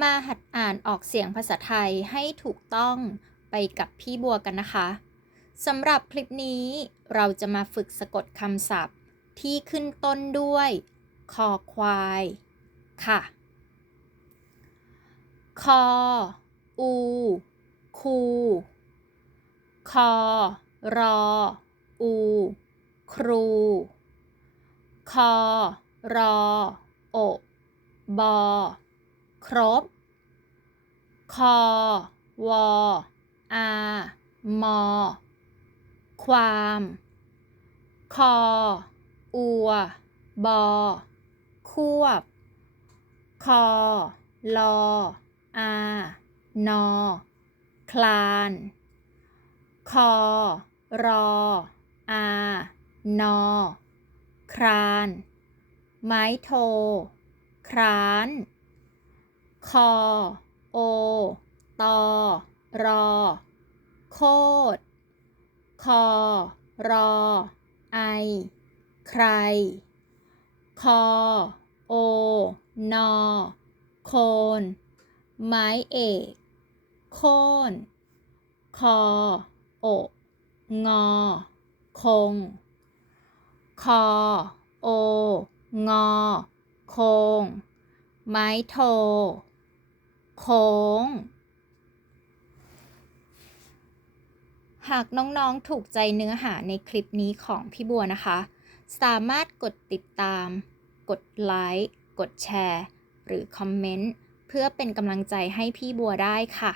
มาหัดอ่านออกเสียงภาษาไทยให้ถูกต้องไปกับพี่บัวกันนะคะสำหรับคลิปนี้เราจะมาฝึกสะกดคำศัพท์ที่ขึ้นต้นด้วยคอควายค่ะ คอ อู คู คอ รอ อู ครู คอ รอ โอบอ ครบ คอ วออามอ ความ คอ อัว บอ ควบ คอ ลอ อา นอ คลาน คอ รอ อา นอ คราน ไม้โท คราน คอ โอ ตอ รอ โคดคอ รอ ไอ ใคร คอ โอ นอ โคน ไม้เอก โค่น คอ โอ งอ คง คอ โอ งอ โคง ไม้โท โค้ง หากน้องๆถูกใจเนื้อหาในคลิปนี้ของพี่บัวนะคะ สามารถกดติดตาม กดไลค์ กดแชร์ หรือคอมเมนต์ เพื่อเป็นกำลังใจให้พี่บัวได้ค่ะ